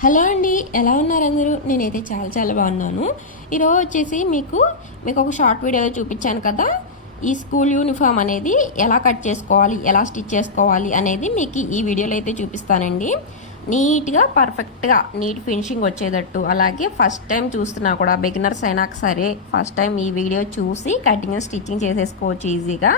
Hello అండి ఎలా ఉన్నారు అందరూ? నేనైతే చాలా చాలా బాగున్నాను. ఈరోజు వచ్చేసి మీకు మీకు ఒక షార్ట్ వీడియో చూపించాను కదా? ఈ స్కూల్ యూనిఫామ్ అనేది ఎలా కట్ చేసుకోవాలి ఎలా స్టిచ్ చేసుకోవాలి అనేది మీకు ఈ వీడియోలో అయితే చూపిస్తానండి. నీట్గా పర్ఫెక్ట్గా నీట్ ఫినిషింగ్ వచ్చేటట్టు. అలాగే ఫస్ట్ టైం చూస్తున్నా కూడా బిగినర్స్ అయినా సరే ఫస్ట్ టైం ఈ వీడియో చూసి కటింగ్ స్టిచ్చింగ్ చేసేసుకోవచ్చు ఈజీగా.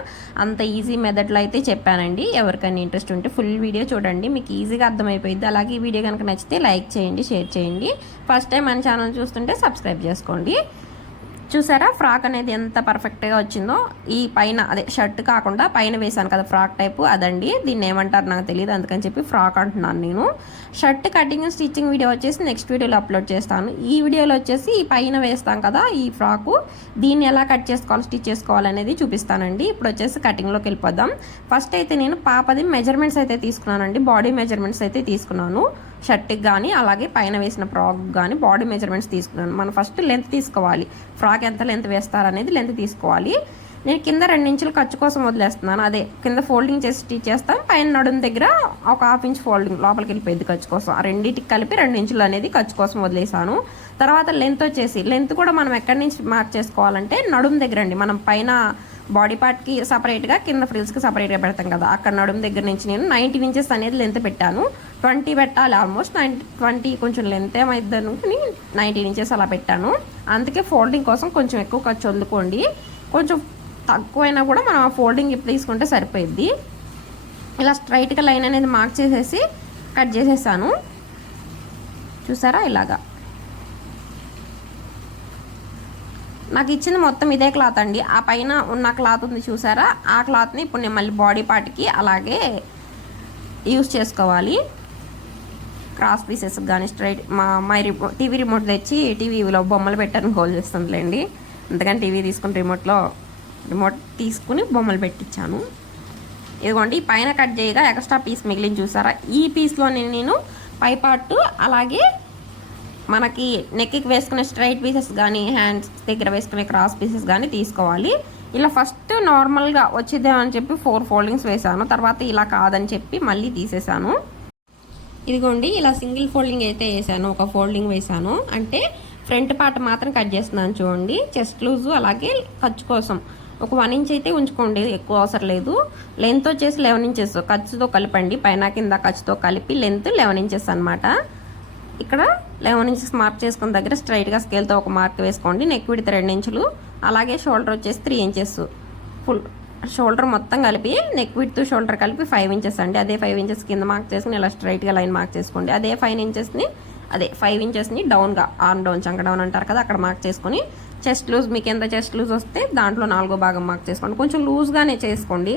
అంత ఈజీ మెథడ్లో అయితే చెప్పానండి. ఎవరికైనా ఇంట్రెస్ట్ ఉంటే ఫుల్ వీడియో చూడండి. మీకు ఈజీగా అర్థమైపోయింది అలాగే ఈ వీడియో కనుక నచ్చితే లైక్ చేయండి షేర్ చేయండి. ఫస్ట్ టైం మన ఛానల్ చూస్తుంటే సబ్స్క్రైబ్ చేసుకోండి. చూసారా? ఫ్రాక్ అనేది ఎంత పర్ఫెక్ట్గా వచ్చిందో? ఈ పైన అదే షర్ట్ కాకుండా పైన వేసాను కదా ఫ్రాక్ టైపు అదండి. దీన్ని ఏమంటారు నాకు తెలియదు అందుకని చెప్పి ఫ్రాక్ అంటున్నాను నేను. షర్ట్ కటింగ్ స్టిచ్చింగ్ వీడియో వచ్చేసి నెక్స్ట్ వీడియోలో అప్లోడ్ చేస్తాను. ఈ వీడియోలో వచ్చేసి పైన వేస్తాం కదా ఈ ఫ్రాకు. దీన్ని ఎలా కట్ చేసుకోవాలి స్టిచ్ చేసుకోవాలి అనేది చూపిస్తానండి. ఇప్పుడు వచ్చేసి కటింగ్లోకి వెళ్ళిపోదాం. ఫస్ట్ అయితే నేను పాపది మెజర్మెంట్స్ అయితే తీసుకున్నానండి. బాడీ మెజర్మెంట్స్ అయితే తీసుకున్నాను. షర్ట్కి కానీ అలాగే పైన వేసిన ఫ్రాక్ కానీ బాడీ మెజర్మెంట్స్ తీసుకున్నాను. మనం ఫస్ట్ లెంత్ తీసుకోవాలి. ఫ్రాక్ ఎంత లెంత్ వేస్తారనేది లెంత్ తీసుకోవాలి. నేను కింద రెండు ఇంచులు ఖర్చు కోసం వదిలేస్తున్నాను. అదే కింద ఫోల్డింగ్ చేసి స్టిచ్ చేస్తాను. పైన నడుము దగ్గర ఒక హాఫ్ ఇంచ్ ఫోల్డింగ్ లోపలికి వెళ్ళిపోయింది ఖర్చు కోసం. ఆ రెండింటికి కలిపి రెండు ఇంచులు అనేది ఖర్చు కోసం వదిలేసాను తర్వాత లెంత్ వచ్చేసి లెంత్ కూడా మనం ఎక్కడి నుంచి మార్క్ చేసుకోవాలంటే నడుము దగ్గర అండి. మనం పైన బాడీ పార్ట్కి సపరేట్గా కింద ఫ్రిల్స్కి సపరేట్గా పెడతాం కదా. అక్కడ నడుము దగ్గర నుంచి నేను నైంటీన్ ఇంచెస్ అనేది లెంత్ పెట్టాను. ట్వంటీ పెట్టాలి ఆల్మోస్ట్. నైన్ ట్వంటీ కొంచెం లెంత్ ఏమైద్ది అనుకుని నైంటీన్ ఇంచెస్ అలా పెట్టాను. అందుకే ఫోల్డింగ్ కోసం కొంచెం ఎక్కువ ఖర్చు వదులుకోండి. కొంచెం తక్కువైనా కూడా మనం ఆ ఫోల్డింగ్ ఇప్పుడు తీసుకుంటే సరిపోయిద్ది. ఇలా స్ట్రైట్గా లైన్ అనేది మార్క్ చేసేసి కట్ చేసేసాను. చూసారా ఇలాగా. నాకు ఇచ్చింది మొత్తం ఇదే క్లాత్ అండి. ఆ పైన ఉన్న క్లాత్ ఉంది చూసారా? ఆ క్లాత్ని ఇప్పుడు నేను మళ్ళీ బాడీ పార్ట్కి అలాగే యూస్ చేసుకోవాలి. క్రాస్ పీసెస్ కానీ స్ట్రైట్ మా అమ్మాయి రిమోట్ టీవీ రిమోట్ తెచ్చి టీవీలో బొమ్మలు పెట్టాను హోల్ చేస్తుందిలేండి. అందుకని టీవీ తీసుకుని రిమోట్లో రిమోట్ తీసుకుని బొమ్మలు పెట్టించాను ఇదిగోండి పైన కట్ చేయగా ఎక్స్ట్రా పీస్ మిగిలిన చూసారా? ఈ పీస్లోని నేను పై పార్ట్ అలాగే మనకి నెక్కి వేసుకునే స్ట్రైట్ పీసెస్ కానీ హ్యాండ్స్ దగ్గర వేసుకునే క్రాస్ పీసెస్ కానీ తీసుకోవాలి. ఇలా ఫస్ట్ నార్మల్గా వచ్చిద్దామని చెప్పి ఫోర్ ఫోల్డింగ్స్ వేసాను తర్వాత ఇలా కాదని చెప్పి మళ్ళీ తీసేసాను ఇదిగోండి ఇలా సింగిల్ ఫోల్డింగ్ అయితే వేసాను ఒక ఫోల్డింగ్ వేసాను అంటే ఫ్రంట్ పార్ట్ మాత్రం కట్ చేస్తున్నాను చూడండి. చెస్ట్ లూజు అలాగే ఖర్చు కోసం. ఒక వన్ ఇంచ్ అయితే ఉంచుకోండి ఎక్కువ అవసరం లేదు. లెంత్ వచ్చేసి లెవెన్ ఇంచెస్ ఖర్చుతో కలిపండి పైన కింద ఖర్చుతో కలిపి లెంత్ లెవెన్ ఇంచెస్ అనమాట ఇక్కడ లెవెన్ ఇంచెస్ మార్క్ చేసుకున్న దగ్గర స్ట్రైట్గా స్కేల్తో ఒక మార్క్ వేసుకోండి. నెక్ విడితే రెండు ఇంచులు. అలాగే షోల్డర్ వచ్చేసి త్రీ ఇంచెస్ ఫుల్ షోల్డర్ మొత్తం కలిపి నెక్ విత్ షోల్డర్ కలిపి ఫైవ్ ఇంచెస్ అండి. అదే ఫైవ్ ఇంచెస్ కింద మార్క్ చేసుకుని ఇలా స్ట్రైట్గా లైన్ మార్క్ చేసుకోండి. అదే ఫైవ్ ఇంచెస్ని అదే ఫైవ్ ఇంచెస్ని డౌన్గా ఆర్మ్ డౌన్ చంక డౌన్ అంటారు కదా అక్కడ మార్క్ చేసుకొని చెస్ట్ లూజ్ మీకు ఎంత చెస్ట్ లూజ్ వస్తే దాంట్లో నాలుగో భాగం మార్క్ చేసుకోండి. కొంచెం లూజ్గానే చేసుకోండి.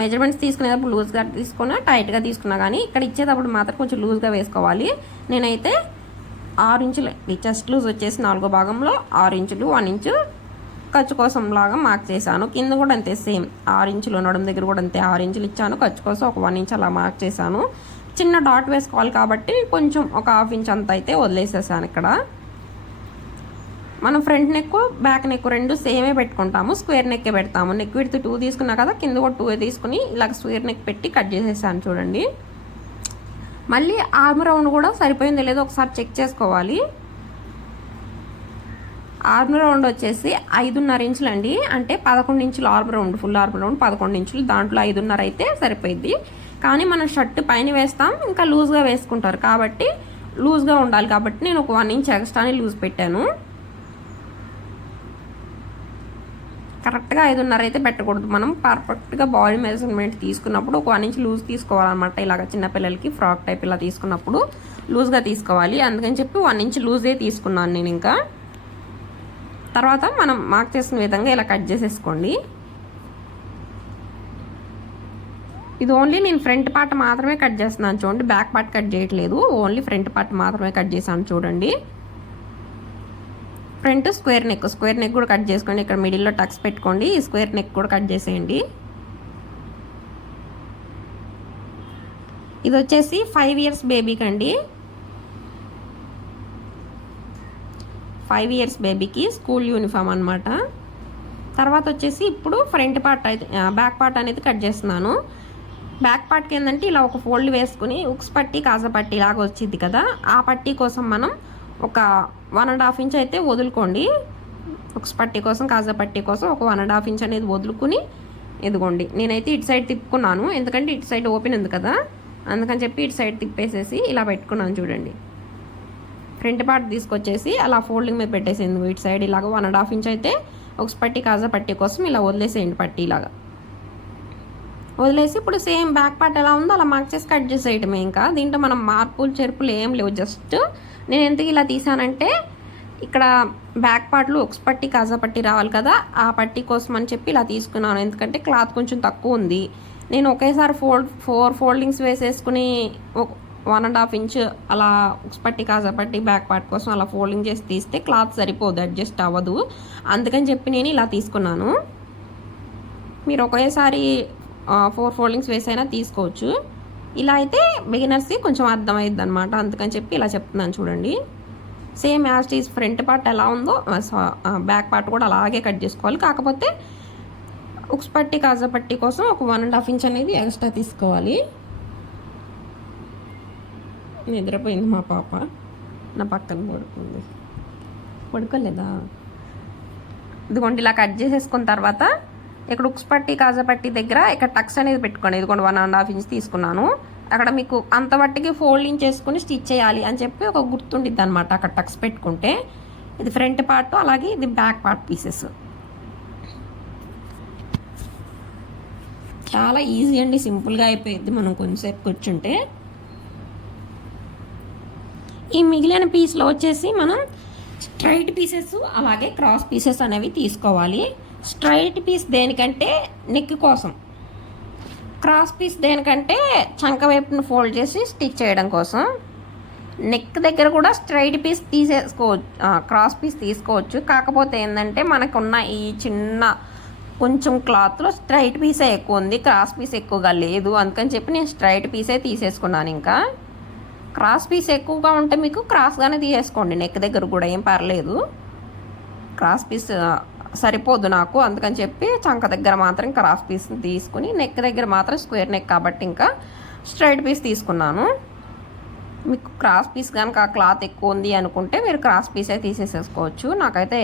మెజర్మెంట్స్ తీసుకునేటప్పుడు లూజ్గా తీసుకున్నా టైట్గా తీసుకున్నా కానీ ఇక్కడ ఇచ్చేటప్పుడు మాత్రం కొంచెం లూజ్గా వేసుకోవాలి. నేనైతే ఆరు ఇంచులు చెస్ట్ లూజ్ వచ్చేసి నాలుగో భాగంలో ఆరు ఇంచులు వన్ ఇంచు ఖర్చు కోసం లాగా మార్క్ చేశాను. కింద కూడా అంతే సేమ్. ఆరు ఇంచులు ఉండడం దగ్గర కూడా అంతే ఆరు ఇంచులు ఇచ్చాను. ఖర్చు కోసం ఒక వన్ ఇంచ్ అలా మార్క్ చేశాను. చిన్న డాట్ వేసుకోవాలి కాబట్టి కొంచెం ఒక హాఫ్ ఇంచ్ అంత అయితే వదిలేసేసాను ఇక్కడ. మనం ఫ్రంట్ నెక్ బ్యాక్ నెక్ రెండు సేమే పెట్టుకుంటాము. స్క్వేర్ నెక్కే పెడతాము. నెక్ విడితే టూ తీసుకున్నా కదా కింద కూడా టూ తీసుకుని ఇలా స్క్వేర్ నెక్ పెట్టి కట్ చేసేసాను చూడండి. మళ్ళీ ఆర్మ్ రౌండ్ కూడా సరిపోయిందో లేదో ఒకసారి చెక్ చేసుకోవాలి. ఆర్మ్ రౌండ్ వచ్చేసి ఐదున్నర ఇంచులు అండి అంటే పదకొండు ఇంచులు arm round full arm round పదకొండు ఇంచులు. దాంట్లో ఐదున్నర అయితే సరిపోయింది. కానీ మనం షర్ట్ పైన వేస్తాం ఇంకా లూజ్గా వేసుకుంటారు. కాబట్టి లూజ్గా ఉండాలి కాబట్టి నేను ఒక వన్ ఇంచ్ ఎక్స్ట్రాని లూజ్ పెట్టాను. కరెక్ట్గా ఐదున్నర అయితే పెట్టకూడదు. మనం పర్ఫెక్ట్గా బాడీ మెజర్మెంట్ తీసుకున్నప్పుడు ఒక వన్ ఇంచ్ లూజ్ తీసుకోవాలన్నమాట. ఇలాగ చిన్నపిల్లలకి ఫ్రాక్ టైప్ ఇలా తీసుకున్నప్పుడు లూజ్గా తీసుకోవాలి. అందుకని చెప్పి వన్ ఇంచ్ లూజే తీసుకున్నాను నేను ఇంకా. తర్వాత మనం మార్క్ చేసిన విధంగా ఇలా కట్ చేసేసుకోండి. ఇది ఓన్లీ నేను ఫ్రంట్ పార్ట్ మాత్రమే కట్ చేస్తున్నాను చూడండి. బ్యాక్ పార్ట్ కట్ చేయట్లేదు. ఓన్లీ ఫ్రంట్ పార్ట్ మాత్రమే కట్ చేశాను చూడండి. Front square neck. Square neck కూడా కట్ చేసుకోండి. ఇక్కడ మిడిల్లో టక్స్ పెట్టుకోండి. ఈ స్క్వేర్ నెక్ కూడా కట్ చేసేయండి. ఇది వచ్చేసి ఫైవ్ ఇయర్స్ బేబీకి అండి. ఫైవ్ ఇయర్స్ బేబీకి స్కూల్ యూనిఫామ్ అనమాట తర్వాత వచ్చేసి ఇప్పుడు ఫ్రంట్ పార్ట్ అయితే బ్యాక్ పార్ట్ అనేది కట్ చేస్తున్నాను. బ్యాక్ పార్ట్కి ఏంటంటే ఇలా ఒక ఫోల్డ్ వేసుకుని ఉక్స్ పట్టి కాజా పట్టి లాగా వచ్చింది కదా. ఆ పట్టి కోసం మనం ఒక వన్ అండ్ హాఫ్ ఇంచ్ అయితే వదులుకోండి. ఒక పట్టి కోసం కాజా పట్టి కోసం ఒక వన్ అండ్ హాఫ్ ఇంచ్ అనేది వదులుకుని ఇదిగోండి. నేనైతే ఇటు సైడ్ తిప్పుకున్నాను. ఎందుకంటే ఇటు సైడ్ ఓపెన్ ఉంది కదా. అందుకని చెప్పి ఇటు సైడ్ తిప్పేసేసి ఇలా పెట్టుకున్నాను చూడండి. ఫ్రంట్ పార్ట్ తీసుకొచ్చేసి అలా ఫోల్డింగ్ మీద పెట్టేసేయండి. ఇటు సైడ్ ఇలాగ వన్ అండ్ హాఫ్ ఇంచ్ అయితే ఒక పట్టి కాజా పట్టి కోసం ఇలా వదిలేసేయండి పట్టి ఇలాగా వదిలేసి ఇప్పుడు సేమ్ బ్యాక్ పార్ట్ ఎలా ఉందో అలా మార్క్ చేసి కట్ చేసేయటమే ఇంకా. దీంట్లో మనం మార్పులు చెరుపులు ఏం లేవు. జస్ట్ నేను ఎందుకు ఇలా తీసానంటే ఇక్కడ బ్యాక్ పార్ట్లు ఒక పట్టి కాజా పట్టి రావాలి కదా. ఆ పట్టి కోసం అని చెప్పి ఇలా తీసుకున్నాను. ఎందుకంటే క్లాత్ కొంచెం తక్కువ ఉంది. నేను ఒకేసారి ఫోల్డ్ ఫోర్ ఫోల్డింగ్స్ వేసేసుకుని వన్ అండ్ హాఫ్ ఇంచ్ అలా ఉక్స్ పట్టి కాజా పట్టి బ్యాక్ పార్ట్ కోసం అలా ఫోల్డింగ్ చేసి తీస్తే క్లాత్ సరిపోదు. అడ్జస్ట్ అవ్వదు. అందుకని చెప్పి నేను ఇలా తీసుకున్నాను. మీరు ఒకేసారి ఫోర్ ఫోల్డింగ్స్ వేసైనా తీసుకోవచ్చు. ఇలా అయితే బిగినర్స్కి కొంచెం అర్థమైద్ది అనమాట అందుకని చెప్పి ఇలా చెప్తున్నాను చూడండి. సేమ్ యాజ్ ఫ్రంట్ పార్ట్ ఎలా ఉందో బ్యాక్ పార్ట్ కూడా అలాగే కట్ చేసుకోవాలి. కాకపోతే ఉక్స్ పట్టి కాజా పట్టి కోసం ఒక వన్ అండ్ హాఫ్ ఇంచ్ అనేది ఎక్స్ట్రా తీసుకోవాలి. నిద్రపోయింది మా పాప. నా పక్కన పడుకుంది. పడుకోలేదా? ఇదిగోండి ఇలా కట్ చేసేసుకున్న తర్వాత ఇక్కడ ఉక్స్ పట్టి కాజా పట్టి దగ్గర ఇక్కడ టక్స్ అనేది పెట్టుకోండి. ఇదిగోండి వన్ అండ్ హాఫ్ ఇంచ్ తీసుకున్నాను. అక్కడ మీకు అంత మట్టికి ఫోల్డింగ్ చేసుకుని స్టిచ్ చేయాలి అని చెప్పి ఒక గుర్తుండిద్ది అనమాట అక్కడ టక్స్ పెట్టుకుంటే. ఇది ఫ్రంట్ పార్ట్ అలాగే ఇది బ్యాక్ పార్ట్ పీసెస్ చాలా ఈజీ అండి సింపుల్గా అయిపోయింది మనం కొంచెంసేపు కూర్చుంటే. ఈ మిగిలిన పీస్లో వచ్చేసి మనం స్ట్రైట్ పీసెస్ అలాగే క్రాస్ పీసెస్ అనేవి తీసుకోవాలి. స్ట్రైట్ పీస్ దేనికంటే నెక్ కోసం. క్రాస్ పీస్ దేనికంటే చంక వైపును ఫోల్డ్ చేసి స్టిచ్ చేయడం కోసం. నెక్ దగ్గర కూడా స్ట్రైట్ పీస్ తీసేసుకోవచ్చు క్రాస్ పీస్ తీసుకోవచ్చు. కాకపోతే ఏంటంటే మనకున్న ఈ చిన్న కొంచెం క్లాత్లో స్ట్రైట్ పీసే ఎక్కువ ఉంది. క్రాస్ పీస్ ఎక్కువగా లేదు. అందుకని చెప్పి నేను స్ట్రైట్ పీసే తీసేసుకున్నాను ఇంకా. క్రాస్ పీస్ ఎక్కువగా ఉంటే మీకు క్రాస్గానే తీసేసుకోండి. నెక్ దగ్గర కూడా ఏం పర్లేదు. క్రాస్ పీస్ సరిపోదు నాకు. అందుకని చెప్పి చంక దగ్గర మాత్రం క్రాస్ పీస్ తీసుకుని నెక్ దగ్గర మాత్రం స్క్వేర్ నెక్ కాబట్టి ఇంకా స్ట్రైట్ పీస్ తీసుకున్నాను. మీకు క్రాస్ పీస్ కనుక ఆ క్లాత్ ఎక్కువ ఉంది అనుకుంటే మీరు క్రాస్ పీసే తీసేసేసుకోవచ్చు. నాకైతే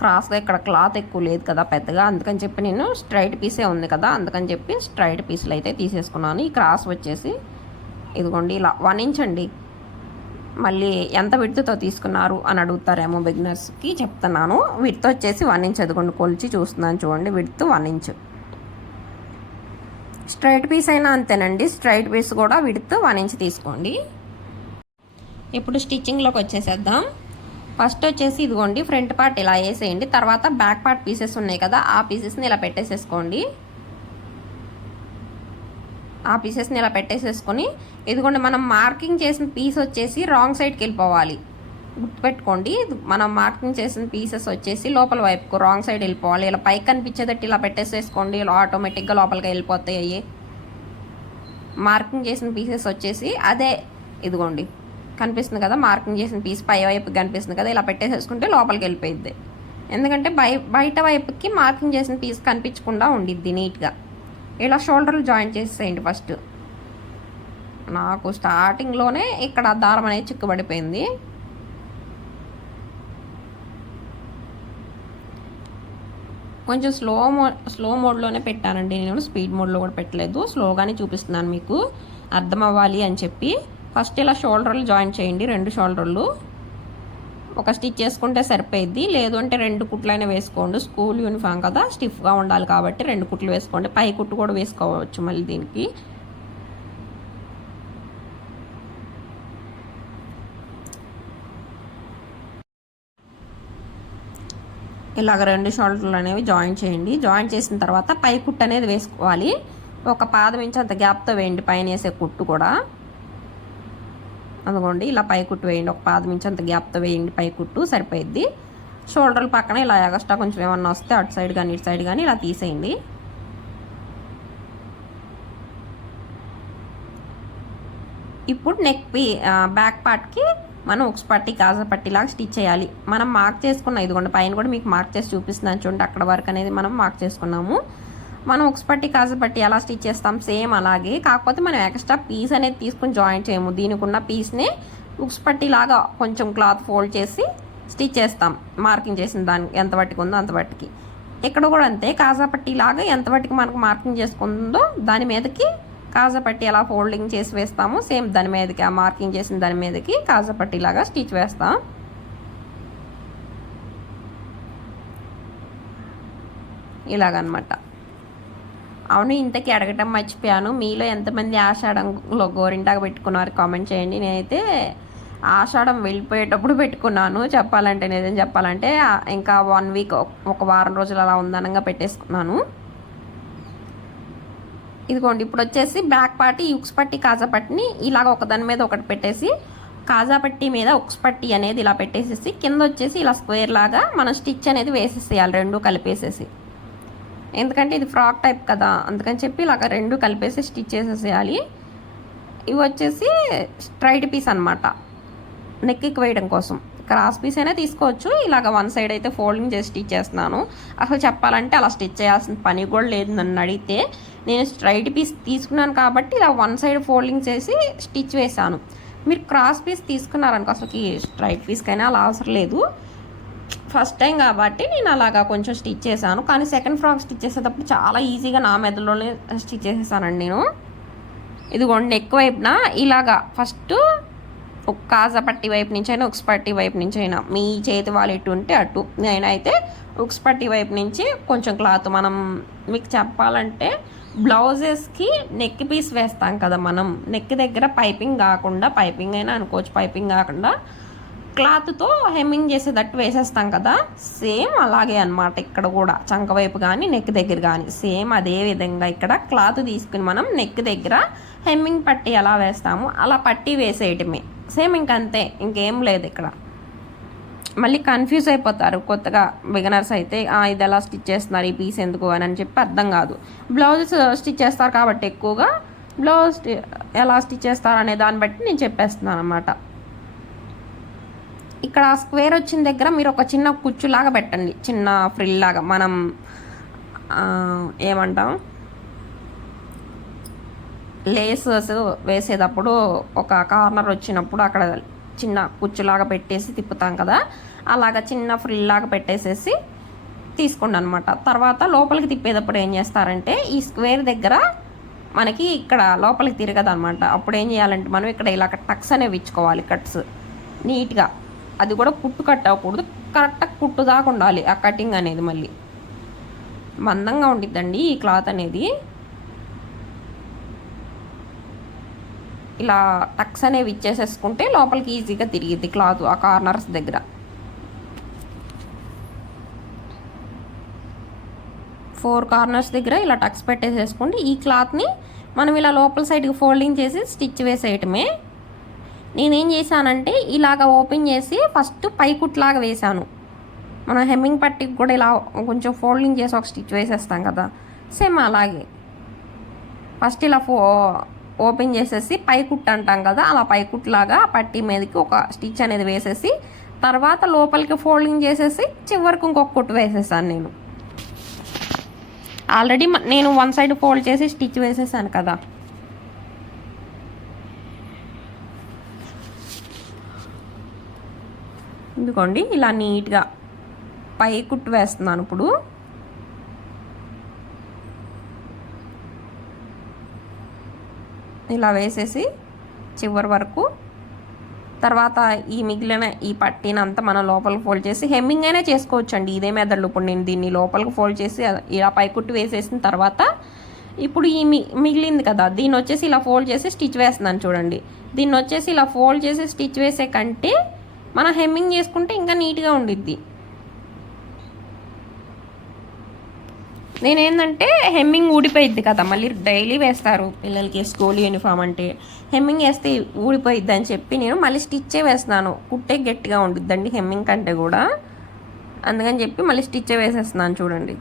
క్రాస్గా ఇక్కడ క్లాత్ ఎక్కువ లేదు కదా పెద్దగా. అందుకని చెప్పి నేను స్ట్రైట్ పీసే ఉంది కదా అందుకని చెప్పి స్ట్రైట్ పీసులు అయితే తీసేసుకున్నాను. ఈ క్రాస్ వచ్చేసి ఇదిగోండి ఇలా వన్ ఇంచ్ అండి. మళ్ళీ ఎంత విడుతుతో తీసుకున్నారు అని అడుగుతారేమో బిగినర్స్కి చెప్తున్నాను. విడ్త్ వచ్చేసి వన్ ఇంచ్ అదిగోండి కొలిచి చూస్తున్నాను చూడండి. విడుతు వన్ ఇంచ్. స్ట్రైట్ పీస్ అయినా అంతేనండి. స్ట్రైట్ పీస్ కూడా విడుతు వన్ ఇంచ్ తీసుకోండి. ఇప్పుడు స్టిచ్చింగ్లోకి వచ్చేసేద్దాం. ఫస్ట్ వచ్చేసి ఇదిగోండి ఫ్రంట్ పార్ట్ ఇలా వేసేయండి. తర్వాత బ్యాక్ పార్ట్ పీసెస్ ఉన్నాయి కదా ఆ పీసెస్ని ఇలా పెట్టేసేసుకోండి. ఆ పీసెస్ని ఇలా పెట్టేసేసుకొని ఇదిగోండి మనం మార్కింగ్ చేసిన పీస్ వచ్చేసి రాంగ్ సైడ్కి వెళ్ళిపోవాలి. గుర్తుపెట్టుకోండి మనం మార్కింగ్ చేసిన పీసెస్ వచ్చేసి లోపల వైపుకు రాంగ్ సైడ్ వెళ్ళిపోవాలి. ఇలా పైకి కనిపించేటట్టు ఇలా పెట్టేసేసుకోండి ఇలా ఆటోమేటిక్గా లోపలికి వెళ్ళిపోతాయి మార్కింగ్ చేసిన పీసెస్ వచ్చేసి అదే ఇదిగోండి కనిపిస్తుంది కదా మార్కింగ్ చేసిన పీస్ పై వైపు కనిపిస్తుంది కదా ఇలా పెట్టేసేసుకుంటే లోపలికి వెళ్ళిపోయిద్ది. ఎందుకంటే బయ బయట వైపుకి మార్కింగ్ చేసిన పీస్ కనిపించకుండా ఉండిద్ది నీట్గా ఇలా షోల్డర్లు జాయిన్ చేసేయండి ఫస్ట్. నాకు స్టార్టింగ్లోనే ఇక్కడ దారం అనేది చిక్కుబడిపోయింది. కొంచెం స్లో మో స్లో మోడ్లోనే పెట్టానండి నేను. స్పీడ్ మోడ్లో కూడా పెట్టలేదు. స్లోగానే చూపిస్తున్నాను మీకు. అర్థం అవ్వాలి అని చెప్పి. ఫస్ట్ ఇలా షోల్డర్లు జాయిన్ చేయండి. రెండు షోల్డర్లు ఒక స్టిచ్ చేసుకుంటే సరిపోయిద్ది. లేదు అంటే రెండు కుట్లైనా వేసుకోండి. స్కూల్ యూనిఫామ్ కదా స్టిఫ్గా ఉండాలి కాబట్టి రెండు కుట్లు వేసుకోండి. పై కుట్టు కూడా వేసుకోవచ్చు మళ్ళీ దీనికి. ఇలాగ రెండు షోల్డర్లు అనేవి జాయిన్ చేయండి. జాయిన్ చేసిన తర్వాత పై కుట్టు అనేది వేసుకోవాలి. ఒక పాదం ఇంచు అంత గ్యాప్తో వేయండి పైన వేసే కుట్టు కూడా. అందుకోండి ఇలా పై కుట్టు వేయండి. ఒక పాదం ఇంచు అంత గ్యాప్తో వేయండి పై కుట్టు సరిపోయిద్ది. షోల్డర్ల పక్కన ఇలా ఎగస్ట్రా కొంచెం ఏమన్నా వస్తే అటు సైడ్ కానీ ఇటు సైడ్ కానీ ఇలా తీసేయండి. ఇప్పుడు నెక్ పీ బ్యాక్ పార్ట్కి మనం ఉక్స్ పట్టి కాజా పట్టిలాగా స్టిచ్ చేయాలి. మనం మార్క్ చేసుకున్న ఇదిగోండి పైన కూడా మీకు మార్క్ చేసి చూపిస్తున్నాను చూడండి అక్కడ వరకు అనేది మనం మార్క్ చేసుకున్నాము. మనం ఉక్స్ పట్టి కాజు పట్టి ఎలా స్టిచ్ చేస్తాం సేమ్ అలాగే. కాకపోతే మనం ఎక్స్ట్రా పీస్ అనేది తీసుకుని జాయిన్ చేయము. దీనికి ఉన్న పీస్ని ఉక్స్ పట్టి లాగా కొంచెం క్లాత్ ఫోల్డ్ చేసి స్టిచ్ చేస్తాం. మార్కింగ్ చేసిన దానికి ఎంత పట్టుకు ఉందో అంత పట్టికి ఇక్కడ కూడా అంతే. కాజా పట్టి లాగా ఎంత పట్టుకు మనకు మార్కింగ్ చేసుకుందో దాని మీదకి కాజా పట్టి ఎలా ఫోల్డింగ్ చేసి వేస్తాము సేమ్ దాని మీదకి ఆ మార్కింగ్ చేసిన దాని మీదకి కాజా పట్టి లాగా స్టిచ్ వేస్తాం. ఇలాగనమాట. అవును ఇంతకీ అడగటం మర్చిపోయాను. మీలో ఎంతమంది ఆషాఢంలో గోరింటాకు పెట్టుకున్నారు కామెంట్ చేయండి. నేనైతే ఆషాఢం వెళ్ళిపోయేటప్పుడు పెట్టుకున్నాను. చెప్పాలంటే నిజం చెప్పాలంటే ఇంకా వన్ వీక్ ఒక వారం రోజులు అలా ఉందనంగా పెట్టేసుకున్నాను. ఇదిగోండి ఇప్పుడు వచ్చేసి బ్యాక్ పార్టీ ఉక్స్ పట్టి కాజా పట్టిని ఇలాగ ఒకదాని మీద ఒకటి పెట్టేసి కాజా పట్టి మీద ఉక్స్ పట్టి అనేది ఇలా పెట్టేసేసి కింద వచ్చేసి ఇలా స్క్వేర్ లాగా మనం స్టిచ్ అనేది వేసేసేయాలి రెండు కలిపేసేసి. ఎందుకంటే ఇది ఫ్రాక్ టైప్ కదా. అందుకని చెప్పి ఇలాగ రెండు కలిపేసి స్టిచ్ చేసేసేయాలి. ఇవి వచ్చేసి స్ట్రైట్ పీస్ అనమాట నెక్కి వేయడం కోసం. క్రాస్ పీస్ అయినా తీసుకోవచ్చు. ఇలాగ వన్ సైడ్ అయితే ఫోల్డింగ్ చేసి స్టిచ్ చేస్తున్నాను. అసలు చెప్పాలంటే అలా స్టిచ్ చేయాల్సిన పని కూడా లేదు నన్ను అడిగితే. నేను స్ట్రైట్ పీస్ తీసుకున్నాను కాబట్టి ఇలా వన్ సైడ్ ఫోల్డింగ్ చేసి స్టిచ్ వేశాను. మీరు క్రాస్ పీస్ తీసుకున్నారనుకో అసలుకి స్ట్రైట్ పీస్కైనా అలా అవసరం లేదు. ఫస్ట్ టైం కాబట్టి నేను అలాగా కొంచెం స్టిచ్ చేశాను. కానీ సెకండ్ ఫ్రాక్ స్టిచ్ చేసేటప్పుడు చాలా ఈజీగా నా మెదడులోనే స్టిచ్ చేసేసానండి నేను. ఇదిగోండి ఎక్కువైపున ఇలాగా ఫస్ట్ ఒక కాజా పట్టి వైపు నుంచి అయినా ఉక్స్ పట్టి వైపు నుంచి అయినా మీ చేతి వాళ్ళు ఎటు ఉంటే అటు. నేనైతే ఉక్స్ పట్టి వైపు నుంచి కొంచెం క్లాత్ మనం మీకు చెప్పాలంటే బ్లౌజెస్కి నెక్ పీస్ వేస్తాం కదా మనం. నెక్ దగ్గర పైపింగ్ కాకుండా పైపింగ్ అయినా అనుకోవచ్చు పైపింగ్ కాకుండా క్లాత్తో హెమ్మింగ్ చేసేటట్టు వేసేస్తాం కదా సేమ్ అలాగే అనమాట ఇక్కడ కూడా. చంక వైపు కానీ నెక్ దగ్గర కానీ సేమ్ అదే విధంగా ఇక్కడ క్లాత్ తీసుకుని మనం నెక్ దగ్గర హెమ్మింగ్ పట్టి ఎలా వేస్తాము అలా పట్టి వేసేయటమే. సేమ్ ఇంకంతే ఇంకేం లేదు ఇక్కడ. మళ్ళీ కన్ఫ్యూజ్ అయిపోతారు కొత్తగా బిగినర్స్ అయితే ఇది ఎలా స్టిచ్ చేస్తున్నారు ఈ పీస్ ఎందుకు? అని అని చెప్పి అర్థం కాదు. బ్లౌజెస్ స్టిచ్ చేస్తారు కాబట్టి ఎక్కువగా బ్లౌజ్ ఎలా స్టిచ్ చేస్తారు అనే దాన్ని బట్టి నేను చెప్పేస్తున్నాను అనమాట ఇక్కడ స్క్వేర్ వచ్చిన దగ్గర మీరు ఒక చిన్న కుచ్చులాగా పెట్టండి. చిన్న ఫ్రిల్ లాగా మనం ఏమంటాం? లేసెస్ వేసేటప్పుడు ఒక కార్నర్ వచ్చినప్పుడు అక్కడ చిన్న కుచ్చులాగా పెట్టేసి తిప్పుతాం కదా. అలాగ చిన్న ఫ్రిల్ లాగా పెట్టేసేసి తీసుకోండి అనమాట తర్వాత లోపలికి తిప్పేటప్పుడు ఏం చేస్తారంటే ఈ స్క్వేర్ దగ్గర మనకి ఇక్కడ లోపలికి తిరగదు అనమాట అప్పుడు ఏం చేయాలంటే మనం ఇక్కడ ఇలా టక్స్ అనేవి ఇచ్చుకోవాలి కట్స్. నీట్గా. అది కూడా కుట్టు కట్ అవ్వకూడదు కరెక్ట్గా కుట్టు దాకా ఉండాలి ఆ కటింగ్ అనేది మళ్ళీ. మందంగా ఉండిద్దండి ఈ క్లాత్ అనేది. ఇలా టక్స్ అనేవి ఇచ్చేసేసుకుంటే లోపలికి ఈజీగా తిరిగిద్ది క్లాత్ ఆ కార్నర్స్ దగ్గర. ఫోర్ కార్నర్స్ దగ్గర ఇలా టక్స్ పెట్టేసేసుకుంటే ఈ క్లాత్ని మనం ఇలా లోపల సైడ్కి ఫోల్డింగ్ చేసి స్టిచ్ వేసేయటమే. నేనేం చేశానంటే ఇలాగ ఓపెన్ చేసి ఫస్ట్ పైకుట్లాగా వేశాను. మనం హెమ్మింగ్ పట్టికి కూడా ఇలా కొంచెం ఫోల్డింగ్ చేసి ఒక స్టిచ్ వేసేస్తాం కదా సేమ్ అలాగే. ఫస్ట్ ఇలా ఫో ఓపెన్ చేసేసి పైకుట్ అంటాం కదా అలా పైకుట్లాగా పట్టి మీదకి ఒక స్టిచ్ అనేది వేసేసి తర్వాత లోపలికి ఫోల్డింగ్ చేసేసి చివరికి ఇంకొక కుట్టు వేసేసాను నేను. ఆల్రెడీ నేను వన్ సైడ్ ఫోల్డ్ చేసి స్టిచ్ వేసేసాను కదా. ఇదిగోండి ఇలా నీట్గా పై కుట్టు వేస్తున్నాను ఇప్పుడు. ఇలా వేసేసి చివరి వరకు. తర్వాత ఈ మిగిలిన ఈ పట్టినంతా మనం లోపలికి ఫోల్డ్ చేసి హెమ్మింగ్ అయినా చేసుకోవచ్చు అండి ఇదే మెదడు ఇప్పుడు నేను దీన్ని లోపలికి ఫోల్డ్ చేసి ఇలా పైకుట్టు వేసేసిన తర్వాత. ఇప్పుడు ఈ మిగిలింది కదా దీన్ని వచ్చేసి ఇలా ఫోల్డ్ చేసి స్టిచ్ వేస్తున్నాను చూడండి. దీన్ని వచ్చేసి ఇలా ఫోల్డ్ చేసి స్టిచ్ వేసే కంటే మనం హెమ్మింగ్ చేసుకుంటే ఇంకా నీట్గా ఉండిద్ది. నేనేంటంటే హెమ్మింగ్ ఊడిపోయిద్ది కదా మళ్ళీ డైలీ వేస్తారు పిల్లలకి స్కూల్ యూనిఫామ్ అంటే. హెమ్మింగ్ వేస్తే ఊడిపోయిద్ది అని చెప్పి నేను మళ్ళీ స్టిచ్చే వేస్తున్నాను. కుట్టే గట్టిగా ఉండిద్దండి హెమ్మింగ్ కంటే కూడా. అందుకని చెప్పి మళ్ళీ స్టిచ్చే వేసేస్తున్నాను చూడండి.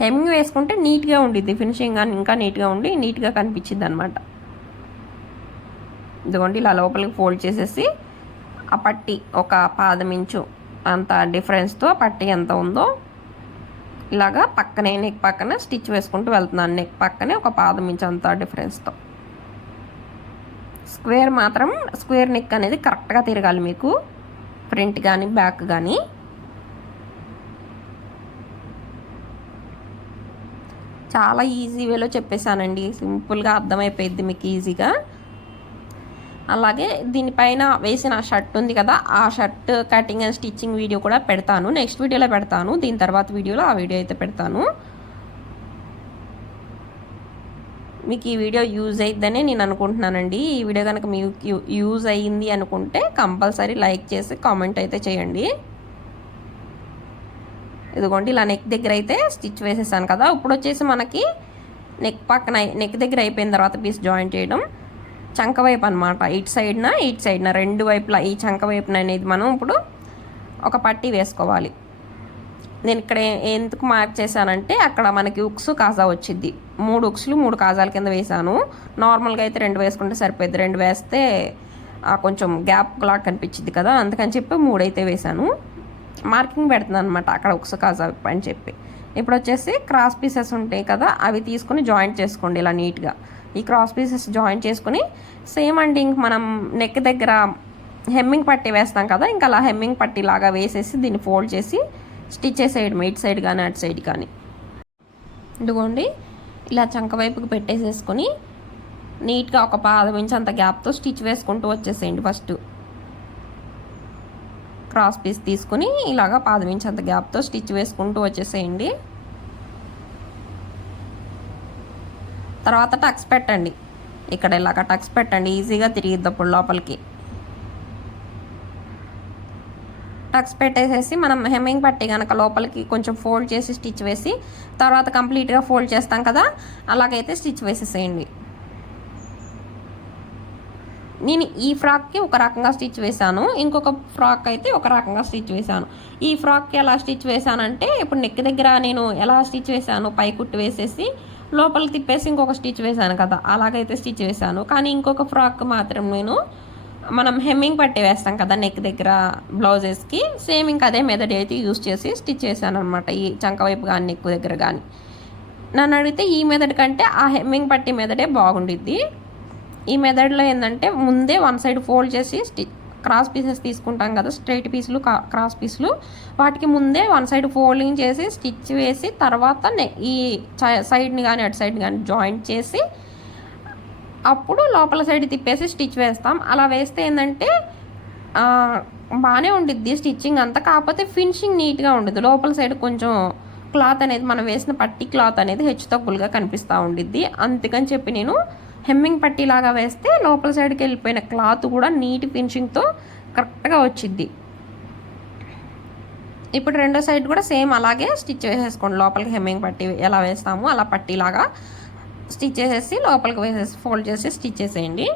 హెమ్మింగ్ వేసుకుంటే నీట్గా ఉండిద్ది ఫినిషింగ్ కానీ ఇంకా నీట్గా ఉండి నీట్గా కనిపించింది అనమాట ఇదిగోండి ఇలా లోపలికి ఫోల్డ్ చేసేసి ఆ పట్టి ఒక పాదమించు అంత డిఫరెన్స్తో పట్టి ఎంత ఉందో ఇలాగా పక్కనే నెక్ పక్కన స్టిచ్ వేసుకుంటూ వెళ్తున్నాను. నెక్ పక్కనే ఒక పాదం అంత డిఫరెన్స్తో స్క్వేర్ మాత్రం స్క్వేర్ నెక్ అనేది కరెక్ట్గా తిరగాలి మీకు. ఫ్రంట్ కానీ బ్యాక్ కానీ చాలా ఈజీ వేలో చెప్పేశానండి. సింపుల్గా అర్థమైపోయింది మీకు ఈజీగా అలాగే దీనిపైన వేసిన షర్ట్ ఉంది కదా ఆ shirt cutting and stitching video కూడా పెడతాను. నెక్స్ట్ వీడియోలో పెడతాను. దీని తర్వాత వీడియోలో ఆ వీడియో అయితే పెడతాను. మీకు ఈ వీడియో యూజ్ అయిద్దని నేను అనుకుంటున్నానండి. ఈ వీడియో కనుక మీకు యూజ్ అయ్యింది అనుకుంటే కంపల్సరీ లైక్ చేసి కామెంట్ అయితే చేయండి. ఇదిగోండి ఇలా నెక్ దగ్గర అయితే స్టిచ్ వేసేసాను కదా. ఇప్పుడు వచ్చేసి మనకి నెక్ పక్కన నెక్ దగ్గర అయిపోయిన తర్వాత పీస్ జాయిన్ చేయడం. చంక వైపు అనమాట ఇటు సైడ్న ఇటు సైడ్న రెండు వైపులా ఈ చంక వైపున అనేది మనం ఇప్పుడు ఒక పట్టీ వేసుకోవాలి. నేను ఇక్కడ ఎందుకు మార్క్ చేశానంటే అక్కడ మనకి ఉక్స్ కాజా వచ్చింది మూడు ఉక్స్లు మూడు కాజాల కింద వేసాను నార్మల్గా అయితే రెండు వేసుకుంటే సరిపోద్ది రెండు వేస్తే కొంచెం గ్యాప్ లాగా కనిపించింది కదా. అందుకని చెప్పి మూడైతే వేశాను. వేసాను మార్కింగ్ పెడుతుంది అనమాట అక్కడ ఉక్స్ కాజా అని చెప్పి. ఇప్పుడు వచ్చేసి క్రాస్ పీసెస్ ఉంటాయి కదా అవి తీసుకొని జాయింట్ చేసుకోండి ఇలా నీట్గా. ఈ క్రాస్ పీసెస్ జాయిన్ చేసుకుని సేమ్ అండి ఇంక మనం నెక్ దగ్గర హెమ్మింగ్ పట్టి వేస్తాం కదా ఇంకా అలా హెమ్మింగ్ పట్టి లాగా వేసేసి దీన్ని ఫోల్డ్ చేసి స్టిచ్ చేసేయడం ఇటు సైడ్ కానీ అటు సైడ్ కానీ ఇదిగోండి ఇలా చంక వైపుకి పెట్టేసేసుకొని నీట్గా ఒక పాదం ఇంచు అంత గ్యాప్తో స్టిచ్ వేసుకుంటూ వచ్చేసేయండి ఫస్ట్ క్రాస్ పీస్ తీసుకుని ఇలాగా పాదం ఇంచు అంత గ్యాప్తో స్టిచ్ వేసుకుంటూ వచ్చేసేయండి. తర్వాత టక్స్ పెట్టండి. ఇక్కడ ఇలాగ టక్స్ పెట్టండి. ఈజీగా తిరిగిద్దప్పుడు లోపలికి. టక్స్ పెట్టేసేసి మనం హెమ్మింగ్ పట్టి కనుక లోపలికి కొంచెం ఫోల్డ్ చేసి స్టిచ్ వేసి తర్వాత కంప్లీట్గా ఫోల్డ్ చేస్తాం కదా అలాగైతే స్టిచ్ వేసేసేయండి. నేను ఈ ఫ్రాక్కి ఒక రకంగా స్టిచ్ వేశాను. ఇంకొక ఫ్రాక్ అయితే ఒక రకంగా స్టిచ్ వేశాను. ఈ ఫ్రాక్కి ఎలా స్టిచ్ వేశానంటే ఇప్పుడు నెక్ దగ్గర నేను ఎలా స్టిచ్ వేశాను పై కుట్టు వేసేసి లోపల తిప్పేసి ఇంకొక స్టిచ్ వేశాను కదా అలాగైతే స్టిచ్ వేశాను. కానీ ఇంకొక ఫ్రాక్ మాత్రం నేను మనం హెమ్మింగ్ పట్టి వేస్తాం కదా నెక్ దగ్గర బ్లౌజెస్కి సేమ్ ఇంకా అదే మెథడ్ అయితే యూస్ చేసి స్టిచ్ చేశాను అనమాట ఈ చంక వైపు కానీ నెక్ దగ్గర కానీ నన్ను అడిగితే ఈ మెథడ్ కంటే ఆ హెమ్మింగ్ పట్టి మెథడే బాగుండిద్ది. ఈ మెథడ్లో ఏంటంటే ముందే వన్ సైడ్ ఫోల్డ్ చేసి స్టిచ్ క్రాస్ పీసెస్ తీసుకుంటాం కదా స్ట్రైట్ పీసులు క్రాస్ పీసులు వాటికి ముందే వన్ సైడ్ ఫోల్డింగ్ చేసి స్టిచ్ వేసి తర్వాత ఈ సైడ్ని కానీ అటు సైడ్ కానీ జాయింట్ చేసి అప్పుడు లోపల సైడ్ తిప్పేసి స్టిచ్ వేస్తాం. అలా వేస్తే ఏంటంటే బాగానే ఉండిద్ది స్టిచ్చింగ్ అంతా. కాకపోతే ఫినిషింగ్ నీట్గా ఉండదు లోపల సైడ్ కొంచెం క్లాత్ అనేది మనం వేసిన పట్టి క్లాత్ అనేది హెచ్చు తగ్గులుగా కనిపిస్తూ ఉండిద్ది. అందుకని చెప్పి నేను హెమ్మింగ్ పట్టీలాగా వేస్తే లోపల సైడ్కి వెళ్ళిపోయిన క్లాత్ కూడా నీట్ ఫినిషింగ్తో కరెక్ట్గా వచ్చిద్ది. ఇప్పుడు రెండో సైడ్ కూడా సేమ్ అలాగే స్టిచ్ వేసేసుకోండి లోపలికి హెమ్మింగ్ పట్టి ఎలా వేస్తామో అలా పట్టీలాగా స్టిచ్ చేసేసి లోపలికి వేసేసి ఫోల్డ్ చేసి స్టిచ్ చేసేయండి.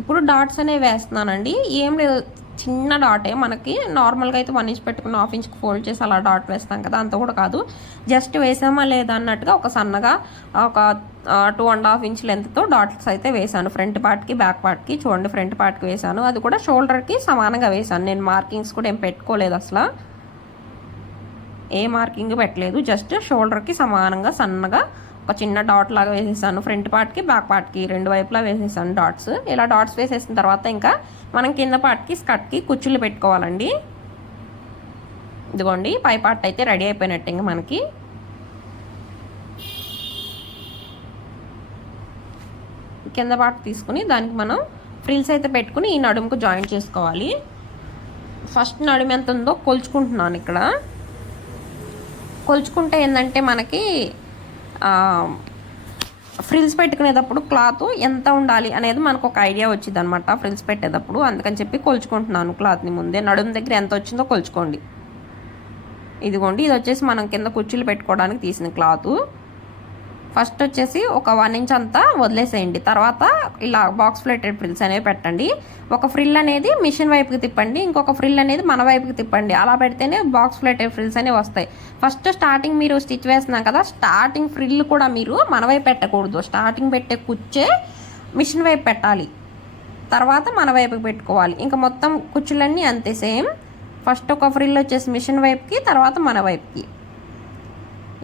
ఇప్పుడు డాట్స్ అనేవి వేస్తున్నానండి. ఏం లేదు చిన్న డాటే. మనకి నార్మల్గా అయితే వన్ ఇంచ్ పెట్టుకుని హాఫ్ ఇంచ్కి ఫోల్డ్ చేసి అలా డాట్ వేస్తాం కదా అంత కూడా కాదు. జస్ట్ వేసామా లేదా అన్నట్టుగా ఒక సన్నగా ఒక టూ అండ్ హాఫ్ ఇంచ్ లెంత్తో డాట్స్ అయితే వేసాను ఫ్రంట్ పార్ట్కి బ్యాక్ పార్ట్కి చూడండి ఫ్రంట్ పార్ట్కి వేసాను అది కూడా షోల్డర్కి సమానంగా వేసాను నేను మార్కింగ్స్ కూడా ఏం పెట్టుకోలేదు అసలు. ఏ మార్కింగ్ పెట్టలేదు. జస్ట్ షోల్డర్కి సమానంగా సన్నగా ఒక చిన్న డాట్ లాగా వేసేసాను. ఫ్రంట్ పార్ట్కి బ్యాక్ పార్ట్కి రెండు వైపులా వేసేసాను డాట్స్ ఇలా డాట్స్ వేసేసిన తర్వాత ఇంకా మనం కింద పార్ట్కి స్కర్ట్కి కుచ్చులు పెట్టుకోవాలండి. ఇదిగోండి పై పార్ట్ అయితే రెడీ అయిపోయినట్టు ఇంకా మనకి. కింద పార్ట్ తీసుకుని దానికి మనం ఫ్రిల్స్ అయితే పెట్టుకుని ఈ నడుముకు జాయింట్ చేసుకోవాలి. ఫస్ట్ నడుము ఎంత ఉందో కొలుచుకుంటున్నాను ఇక్కడ. కొలుచుకుంటే ఏంటంటే మనకి ఫ్రిల్స్ పెట్టుకునేటప్పుడు క్లాత్ ఎంత ఉండాలి అనేది మనకు ఒక ఐడియా వచ్చింది అనమాట ఫ్రిల్స్ పెట్టేటప్పుడు. అందుకని చెప్పి కొలుచుకుంటున్నాను క్లాత్ని ముందే. నడుము దగ్గర ఎంత వచ్చిందో కొలుచుకోండి. ఇదిగోండి ఇది వచ్చేసి మనం కింద కుర్చీలు పెట్టుకోవడానికి తీసిన క్లాత్ ఫస్ట్ వచ్చేసి ఒక వన్ ఇంచ్ అంతా వదిలేసేయండి. తర్వాత ఇలా బాక్స్ ప్లేటెడ్ ఫ్రిల్స్ అనేవి పెట్టండి. ఒక ఫ్రిల్ అనేది మిషన్ వైపుకి తిప్పండి. ఇంకొక ఫ్రిల్ అనేది మన వైపుకి తిప్పండి. అలా పెడితేనే బాక్స్ ప్లేటెడ్ ఫ్రిల్స్ అనేవి వస్తాయి. ఫస్ట్ స్టార్టింగ్ మీరు స్టిచ్ వేస్తున్నాం కదా స్టార్టింగ్ ఫ్రిల్ కూడా మీరు మన వైపు పెట్టకూడదు. స్టార్టింగ్ పెట్టే కుచ్చే మిషన్ వైపు పెట్టాలి. తర్వాత మన వైపుకి పెట్టుకోవాలి. ఇంకా మొత్తం కుచ్చులన్నీ అంతే సేమ్. ఫస్ట్ ఒక ఫ్రిల్ వచ్చేసి మిషన్ వైపుకి తర్వాత మన వైపుకి.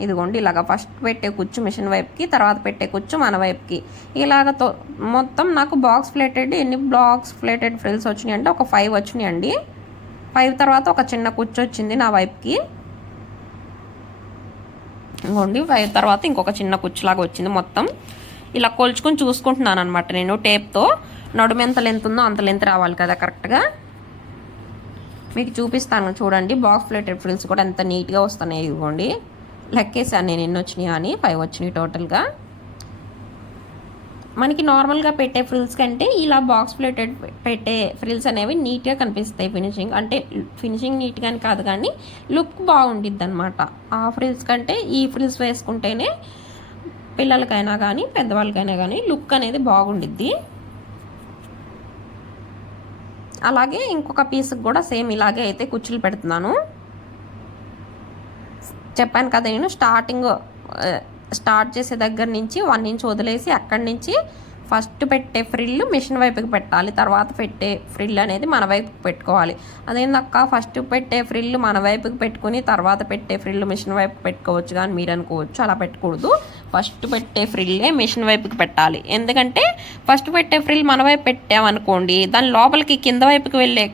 ఇదిగోండి ఇలాగ ఫస్ట్ పెట్టే కుచ్చు మిషన్ వైపుకి తర్వాత పెట్టే కుచ్చు మన వైపుకి. ఇలాగ తో మొత్తం నాకు బాక్స్ ప్లేటెడ్ ఎన్ని బ్లాక్స్ ప్లేటెడ్ ఫ్రిల్స్ వచ్చినాయి అంటే ఒక ఫైవ్ వచ్చినాయండి. ఫైవ్ తర్వాత ఒక చిన్న కుచ్చు వచ్చింది నా వైపుకి. ఇంకోండి ఫైవ్ తర్వాత ఇంకొక చిన్న కుచ్చులాగా వచ్చింది మొత్తం. ఇలా కొలుచుకొని చూసుకుంటున్నాను అనమాట నేను టేప్తో నడుము ఎంత లెంత్ ఉందో అంత లెంత్ రావాలి కదా కరెక్ట్గా మీకు చూపిస్తాను చూడండి బాక్స్ ప్లేటెడ్ ఫ్రిల్స్ కూడా ఎంత నీట్గా వస్తున్నాయి ఇదిగోండి. లెక్కేసాను నేను ఎన్ని వచ్చినాయి అని ఫైవ్ వచ్చినాయి టోటల్గా. మనకి నార్మల్గా పెట్టే ఫ్రిల్స్ కంటే ఇలా బాక్స్ ప్లేటెడ్ పెట్టే ఫ్రిల్స్ అనేవి నీట్గా కనిపిస్తాయి ఫినిషింగ్. అంటే ఫినిషింగ్ నీట్గా కాదు కానీ లుక్ బాగుండిద్ది అనమాట ఆ ఫ్రిల్స్ కంటే ఈ ఫ్రిల్స్ వేసుకుంటేనే పిల్లలకైనా కానీ పెద్దవాళ్ళకైనా కానీ లుక్ అనేది బాగుండిద్ది. అలాగే ఇంకొక పీస్కి కూడా సేమ్ ఇలాగే అయితే కుచ్చులు పెడుతున్నాను. చెప్పాను కదా నేను స్టార్టింగ్ స్టార్ట్ చేసే దగ్గర నుంచి వన్ ఇంచ్ వదిలేసి అక్కడి నుంచి ఫస్ట్ పెట్టే ఫ్రిల్ మిషన్ వైపుకి పెట్టాలి. తర్వాత పెట్టే ఫ్రిల్ అనేది మన వైపుకి పెట్టుకోవాలి. అదేందక్క ఫస్ట్ పెట్టే ఫ్రిల్ మన వైపుకి పెట్టుకుని తర్వాత పెట్టే ఫ్రిల్ మిషన్ వైపు పెట్టుకోవచ్చు కానీ మీరు అనుకోవచ్చు అలా పెట్టకూడదు. ఫస్ట్ పెట్టే ఫ్రిల్లే మిషన్ వైపుకి పెట్టాలి. ఎందుకంటే ఫస్ట్ పెట్టే ఫ్రిల్ మన వైపు పెట్టామనుకోండి దాని లోపలికి కింద వైపుకి వెళ్ళే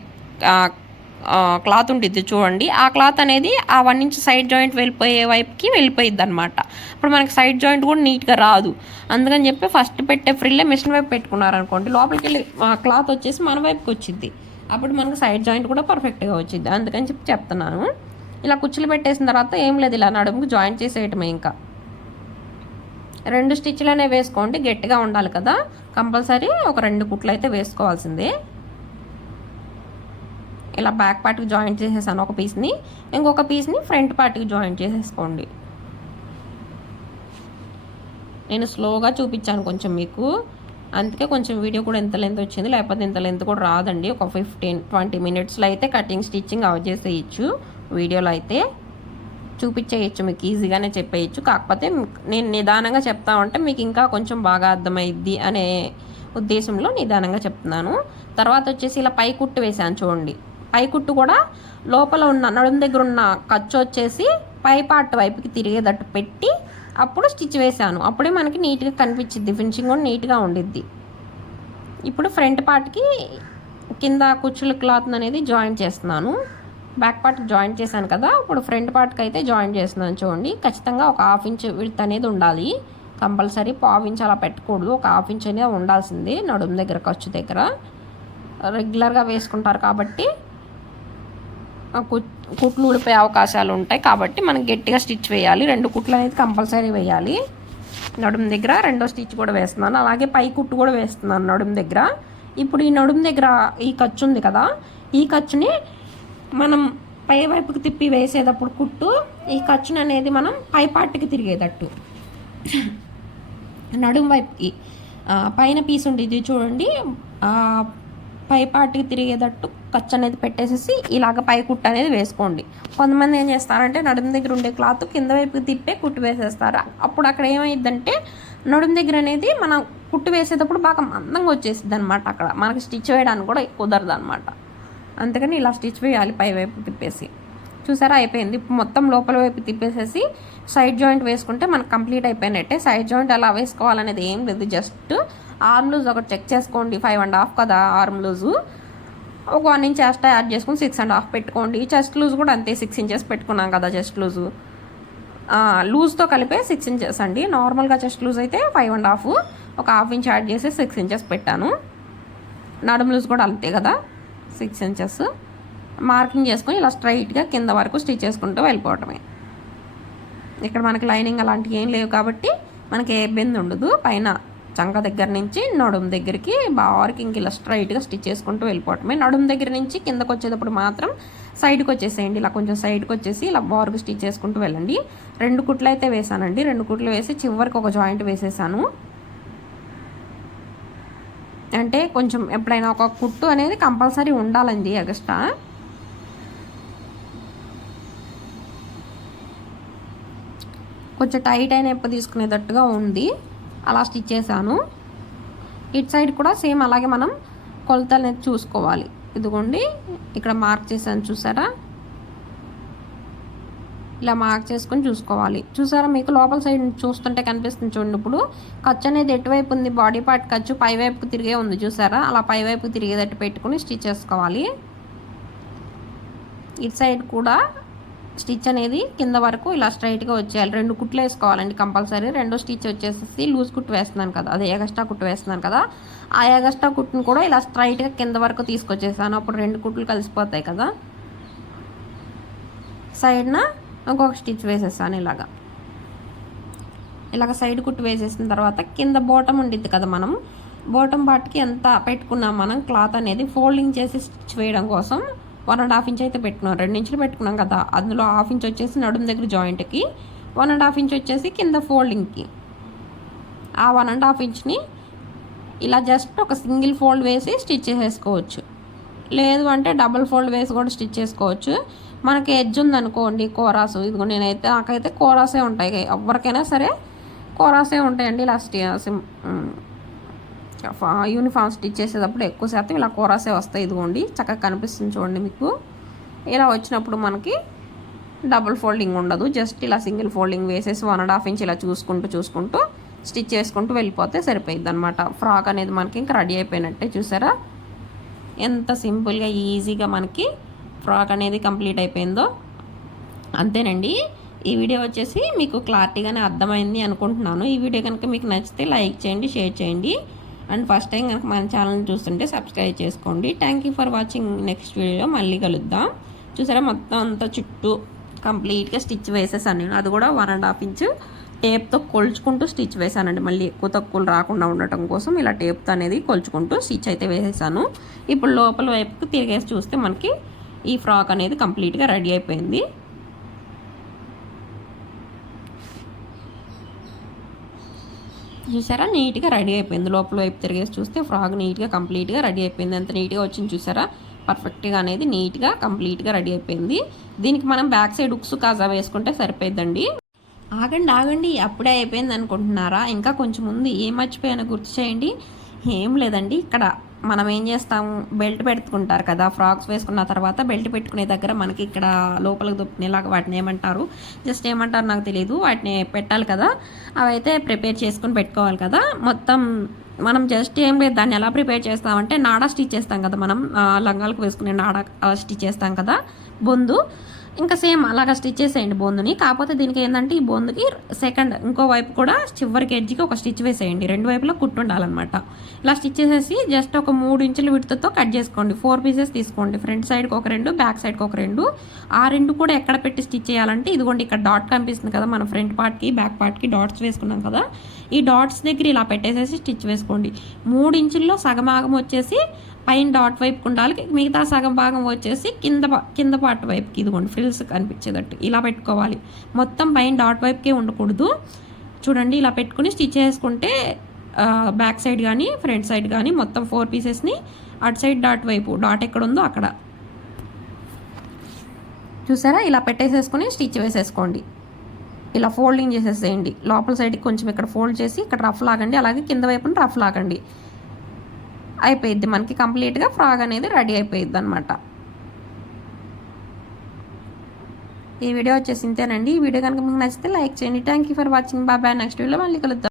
క్లాత్ ఉంటుంది చూడండి. ఆ క్లాత్ అనేది ఆ వన్ ఇంచ్ సైడ్ జాయింట్ వెళ్ళిపోయే వైపుకి వెళ్ళిపోయిద్ది అనమాట ఇప్పుడు మనకి సైడ్ జాయింట్ కూడా నీట్గా రాదు. అందుకని చెప్పి ఫస్ట్ పెట్టే ఫ్రిల్లే మిషన్ వైపు పెట్టుకున్నారనుకోండి లోపలికి వెళ్ళి క్లాత్ వచ్చేసి మన వైపుకి వచ్చింది అప్పుడు మనకు సైడ్ జాయింట్ కూడా పర్ఫెక్ట్గా వచ్చింది అందుకని చెప్పి చెప్తున్నాను. ఇలా కుచ్చులు పెట్టేసిన తర్వాత ఏం లేదు ఇలా నడుముకు జాయింట్ చేసేయటమే ఇంకా. రెండు స్టిచ్లనే వేసుకోండి గట్టిగా ఉండాలి కదా. కంపల్సరీ ఒక రెండు కుట్లు అయితే వేసుకోవాల్సిందే. ఇలా బ్యాక్ పార్ట్కి జాయింట్ చేసేసాను ఒక పీస్ని ఇంకొక పీస్ని ఫ్రంట్ పార్ట్కి జాయింట్ చేసేసుకోండి. నేను స్లోగా చూపించాను కొంచెం మీకు. అందుకే కొంచెం వీడియో కూడా ఎంత లెంత్ వచ్చింది లేకపోతే ఇంత లెంత్ కూడా రాదండి. ఒక ఫిఫ్టీన్ ట్వంటీ మినిట్స్లో అయితే కటింగ్ స్టిచ్చింగ్ అవ చేసేయచ్చు. వీడియోలో అయితే చూపించేయచ్చు మీకు ఈజీగానే చెప్పేయచ్చు. కాకపోతే నేను నిదానంగా చెప్తా ఉంటే మీకు ఇంకా కొంచెం బాగా అర్థమైద్ది అనే ఉద్దేశంలో నిదానంగా చెప్తున్నాను. తర్వాత వచ్చేసి ఇలా పై కుట్టు వేసాను చూడండి. పైకుట్టు కూడా లోపల ఉన్న నడుం దగ్గర ఉన్న ఖర్చు వచ్చేసి పై పార్ట్ వైపుకి తిరిగేటట్టు పెట్టి అప్పుడు స్టిచ్ వేసాను అప్పుడే మనకి నీట్గా కనిపించింది ఫినిషింగ్ కూడా నీట్గా ఉండిద్ది. ఇప్పుడు ఫ్రంట్ పార్ట్కి కింద కుచ్చుల క్లాత్ అనేది జాయిన్ చేస్తున్నాను. బ్యాక్ పార్ట్ జాయిన్ చేశాను కదా. ఇప్పుడు ఫ్రంట్ పార్ట్కి అయితే జాయిన్ చేస్తున్నాను చూడండి. ఖచ్చితంగా ఒక హాఫ్ ఇంచ్ విడత్ అనేది ఉండాలి. కంపల్సరీ పావు ఇంచ్ అలా పెట్టకూడదు. ఒక హాఫ్ ఇంచ్ అనేది ఉండాల్సింది నడుము దగ్గర ఖర్చు దగ్గర. రెగ్యులర్గా వేసుకుంటారు కాబట్టి కుట్లు ఊడిపోయే అవకాశాలు ఉంటాయి కాబట్టి మనం గట్టిగా స్టిచ్ వేయాలి. రెండు కుట్లు అనేది కంపల్సరీ వేయాలి. నడుము దగ్గర రెండో స్టిచ్ కూడా వేస్తున్నాను. అలాగే పై కుట్టు కూడా వేస్తున్నాను నడుము దగ్గర. ఇప్పుడు ఈ నడుము దగ్గర ఈ ఖర్చు ఉంది కదా ఈ ఖర్చుని మనం పై వైపుకి తిప్పి వేసేటప్పుడు కుట్టు ఈ ఖర్చుని అనేది మనం పై పార్ట్కి తిరిగేటట్టు. నడుము వైపుకి పైన పీస్ ఉండేది చూడండి. పై పార్ట్కి తిరిగేటట్టు ఖర్చు అనేది పెట్టేసేసి ఇలాగ పై కుట్టు అనేది వేసుకోండి. కొంతమంది ఏం చేస్తారంటే నడుము దగ్గర ఉండే క్లాత్ కింద వైపుకి తిప్పే కుట్టు వేసేస్తారు. అప్పుడు అక్కడ ఏమైందంటే నడుము దగ్గర అనేది మనం కుట్టు వేసేటప్పుడు బాగా మందంగా వచ్చేసింది అనమాట అక్కడ. మనకి స్టిచ్ వేయడానికి కూడా కుదరదు అనమాట అందుకని ఇలా స్టిచ్ వేయాలి పై వైపు తిప్పేసి. చూసారా? అయిపోయింది. మొత్తం లోపల వైపు తిప్పేసేసి సైడ్ జాయింట్ వేసుకుంటే మనకు కంప్లీట్ అయిపోయినట్టే. సైడ్ జాయింట్ ఎలా వేసుకోవాలనేది ఏం లేదు. జస్ట్ ఆర్మ్ లూజ్ ఒకటి చెక్ చేసుకోండి. ఫైవ్ అండ్ హాఫ్ కదా ఆర్మ్ లూజు. ఒక వన్ ఇంచ్ ఎక్స్ట్రా యాడ్ చేసుకుని సిక్స్ అండ్ హాఫ్ పెట్టుకోండి. చెస్ట్ లూజ్ కూడా అంతే సిక్స్ ఇంచెస్ పెట్టుకున్నాం కదా చెస్ట్ లూజు లూజ్తో కలిపే సిక్స్ ఇంచెస్ అండి. నార్మల్గా చెస్ట్ లూజ్ అయితే ఫైవ్ అండ్ హాఫ్ ఒక హాఫ్ ఇంచ్ యాడ్ చేసి సిక్స్ ఇంచెస్ పెట్టాను. నడుము లూజ్ కూడా అంతే కదా సిక్స్ ఇంచెస్ మార్కింగ్ చేసుకొని ఇలా స్ట్రైట్గా కింద వరకు స్టిచ్ చేసుకుంటూ వెళ్ళిపోవటమే ఇక్కడ మనకి లైనింగ్ అలాంటివి ఏం లేవు కాబట్టి మనకి ఏ ఇబ్బంది ఉండదు. పైన చంక దగ్గర నుంచి నడుము దగ్గరికి బాగా ఇంక ఇలా స్ట్రైట్గా స్టిచ్ చేసుకుంటూ వెళ్ళిపోవటమే. నడుము దగ్గర నుంచి కిందకు వచ్చేటప్పుడు మాత్రం సైడ్కి వచ్చేసేయండి. ఇలా కొంచెం సైడ్కి వచ్చేసి ఇలా బార్గా స్టిచ్ చేసుకుంటూ వెళ్ళండి. రెండు కుట్లు అయితే వేసానండి. రెండు కుట్లు వేసి చివరికి ఒక జాయింట్ వేసేసాను. అంటే కొంచెం ఎప్పుడైనా ఒక కుట్టు అనేది కంపల్సరీ ఉండాలండి ఎగస్ట్రా. కొంచెం టైట్ అయిన ఎప్ప తీసుకునేటట్టుగా ఉంది. అలా స్టిచ్ చేశాను ఇటు సైడ్ కూడా సేమ్ అలాగే మనం కొలతలు అనేది చూసుకోవాలి. ఇదిగోండి ఇక్కడ మార్క్ చేశాను చూసారా? ఇలా మార్క్ చేసుకొని చూసుకోవాలి. చూసారా మీకు లోపల సైడ్ చూస్తుంటే కనిపిస్తుంది చూడండి ఇప్పుడు. ఖర్చు అనేది ఎటువైపు ఉంది? బాడీ పార్ట్ ఖర్చు పైవైపుకు తిరిగే ఉంది చూసారా? అలా పై వైపు తిరిగేటట్టు పెట్టుకుని స్టిచ్ చేసుకోవాలి. ఇటు సైడ్ కూడా స్టిచ్ అనేది కింద వరకు ఇలా స్ట్రైట్గా వచ్చేయాలి. రెండు కుట్లు వేసుకోవాలండి కంపల్సరీ. రెండో స్టిచ్ వచ్చేసి లూజ్ కుట్టు వేస్తున్నాను కదా అదే ఎగస్ట్రా కుట్టు వేస్తున్నాను కదా ఆ ఎగస్ట్రా కుట్టును కూడా ఇలా స్ట్రైట్గా కింద వరకు తీసుకొచ్చేసాను. అప్పుడు రెండు కుట్లు కలిసిపోతాయి కదా. సైడ్న ఇంకొక స్టిచ్ వేసేసాను ఇలాగా. ఇలాగ సైడ్ కుట్టు వేసేసిన తర్వాత కింద బోటం ఉండిద్ది కదా మనం బోటం పార్ట్కి ఎంత పెట్టుకున్నాం మనం క్లాత్ అనేది ఫోల్డింగ్ చేసి స్టిచ్ వేయడం కోసం వన్ అండ్ హాఫ్ ఇంచ్ అయితే పెట్టుకున్నాం. రెండు ఇంచులు పెట్టుకున్నాం కదా. అందులో హాఫ్ ఇంచ్ వచ్చేసి నడుము దగ్గర జాయింట్కి వన్ అండ్ హాఫ్ ఇంచ్ వచ్చేసి కింద ఫోల్డింగ్కి ఆ వన్ అండ్ హాఫ్ ఇంచ్ని ఇలా జస్ట్ ఒక సింగిల్ ఫోల్డ్ వేసి స్టిచ్ చేసేసుకోవచ్చు. లేదు అంటే డబుల్ ఫోల్డ్ వేసి కూడా స్టిచ్ చేసుకోవచ్చు. మనకి ఎడ్జ్ ఉందనుకోండి కోరాసు. ఇదిగో నేనైతే నాకైతే కోరాసే ఉంటాయి. ఎవరికైనా సరే కోరాసే ఉంటాయండి ఇలా సిమ్ యూనిఫామ్ స్టిచ్ చేసేటప్పుడు ఎక్కువ శాతం ఇలా కోరాసే వస్తాయి. ఇదిగోండి చక్కగా కనిపిస్తుంది చూడండి మీకు. ఇలా వచ్చినప్పుడు మనకి డబుల్ ఫోల్డింగ్ ఉండదు. జస్ట్ ఇలా సింగిల్ ఫోల్డింగ్ వేసేసి వన్ అండ్ హాఫ్ ఇంచ్ ఇలా చూసుకుంటూ చూసుకుంటూ స్టిచ్ చేసుకుంటూ వెళ్ళిపోతే సరిపోయింది అనమాట ఫ్రాక్ అనేది మనకి ఇంకా రెడీ అయిపోయినట్టే చూసారా? ఎంత సింపుల్గా ఈజీగా మనకి ఫ్రాక్ అనేది కంప్లీట్ అయిపోయిందో. అంతేనండి. ఈ వీడియో వచ్చేసి మీకు క్లారిటీగానే అర్థమైంది అనుకుంటున్నాను. ఈ వీడియో కనుక మీకు నచ్చితే లైక్ చేయండి షేర్ చేయండి. అండ్ ఫస్ట్ టైం కనుక మన ఛానల్ చూస్తుంటే సబ్స్క్రైబ్ చేసుకోండి. Thank you for watching next video మళ్ళీ కలుద్దాం. చూసారా మొత్తం అంతా చుట్టూ కంప్లీట్గా స్టిచ్ వేసేసాను నేను. అది కూడా వన్ అండ్ హాఫ్ ఇంచ్ టేప్తో కొలుచుకుంటూ స్టిచ్ వేసానండి మళ్ళీ ఎక్కువ తక్కువలు రాకుండా ఉండటం కోసం ఇలా టేప్తో అనేది కొలుచుకుంటూ స్టిచ్ అయితే వేసేసాను. ఇప్పుడు లోపల వైపుకు తిరిగేసి చూస్తే మనకి ఈ ఫ్రాక్ అనేది కంప్లీట్గా రెడీ అయిపోయింది. చూసారా? నీట్గా రెడీ అయిపోయింది. లోపల వైపు తిరిగేసి చూస్తే ఫ్రాగ్ నీట్గా కంప్లీట్గా రెడీ అయిపోయింది. ఎంత నీట్గా వచ్చింది చూసారా? పర్ఫెక్ట్గా అనేది నీట్గా కంప్లీట్గా రెడీ అయిపోయింది. దీనికి మనం బ్యాక్ సైడ్ ఉక్స్ కాజా వేసుకుంటే సరిపోయిందండి ఆగండి ఆగండి. అప్పుడే అయిపోయింది అనుకుంటున్నారా? ఇంకా కొంచెం ఉంది ఏం మర్చిపోయానో గుర్తు చేయండి. ఏం లేదండి ఇక్కడ మనం ఏం చేస్తాము బెల్ట్ పెట్టుకుంటారు కదా ఫ్రాక్స్ వేసుకున్న తర్వాత బెల్ట్ పెట్టుకునే దగ్గర మనకి ఇక్కడ లోపలికి దుప్పినేలాగా వాటిని ఏమంటారు? జస్ట్ ఏమంటారు నాకు తెలియదు వాటిని పెట్టాలి కదా అవి అయితే ప్రిపేర్ చేసుకుని పెట్టుకోవాలి కదా. మొత్తం మనం జస్ట్ ఏం లేదు దాన్ని ఎలా ప్రిపేర్ చేస్తామంటే నాడా స్టిచ్ చేస్తాం కదా మనం లంగాలకు వేసుకునే నాడా స్టిచ్ చేస్తాం కదా బొందు. ఇంకా సేమ్ అలాగా స్టిచ్ చేసేయండి బొందుని కాకపోతే దీనికి ఏంటంటే ఈ బొందుకి సెకండ్ ఇంకో వైపు కూడా చివరికి ఎడ్జ్కి ఒక స్టిచ్ వేసేయండి. రెండు వైపులా కుట్టు ఉండాలన్నమాట. ఇలా స్టిచ్ చేసేసి జస్ట్ ఒక మూడు ఇంచుల విడుతతో కట్ చేసుకోండి. ఫోర్ పీసెస్ తీసుకోండి. ఫ్రంట్ సైడ్కి ఒక రెండు బ్యాక్ సైడ్కి ఒక రెండు. ఆ రెండు కూడా ఎక్కడ పెట్టి స్టిచ్ చేయాలంటే ఇదిగోండి ఇక్కడ డాట్ కనిపిస్తుంది కదా మన ఫ్రంట్ పార్ట్కి బ్యాక్ పార్ట్కి డాట్స్ వేసుకున్నాం కదా. ఈ డాట్స్ దగ్గర ఇలా పెట్టేసేసి స్టిచ్ వేసుకోండి. మూడు ఇంచుల్లో సగమాగం వచ్చేసి పైన డాట్ వైపు ఉండాలి. మిగతా సగం భాగం వచ్చేసి కింద కింద పార్ట్ వైపుకి ఇదిగోండి ఫ్రిల్స్ కనిపించేటట్టు. ఇలా పెట్టుకోవాలి. మొత్తం పైన డాట్ వైపుకే ఉండకూడదు. చూడండి ఇలా పెట్టుకుని స్టిచ్ చేసుకుంటే బ్యాక్ సైడ్ కానీ ఫ్రంట్ సైడ్ కానీ మొత్తం ఫోర్ పీసెస్ని అటు సైడ్ డాట్ వైపు డాట్ ఎక్కడ ఉందో అక్కడ. చూసారా? ఇలా పెట్టేసేసుకొని స్టిచ్ వేసేసుకోండి. ఇలా ఫోల్డింగ్ చేసేసేయండి. లోపల సైడ్కి కొంచెం ఇక్కడ ఫోల్డ్ చేసి ఇక్కడ రఫ్ లాగండి. అలాగే కింద వైపున రఫ్ లాగండి. అయిపోయిద్ది. మనకి కంప్లీట్గా ఫ్రాగ్ అనేది రెడీ అయిపోయిద్ది అనమాట ఈ వీడియో వచ్చేసి ఇంతేనండి ఈ వీడియో కనుక మీకు నచ్చితే లైక్ చేయండి. థ్యాంక్ యూ ఫర్ వాచింగ్ బాబాయ్ నెక్స్ట్ వీడియోలో మళ్ళీ కలుద్దాం.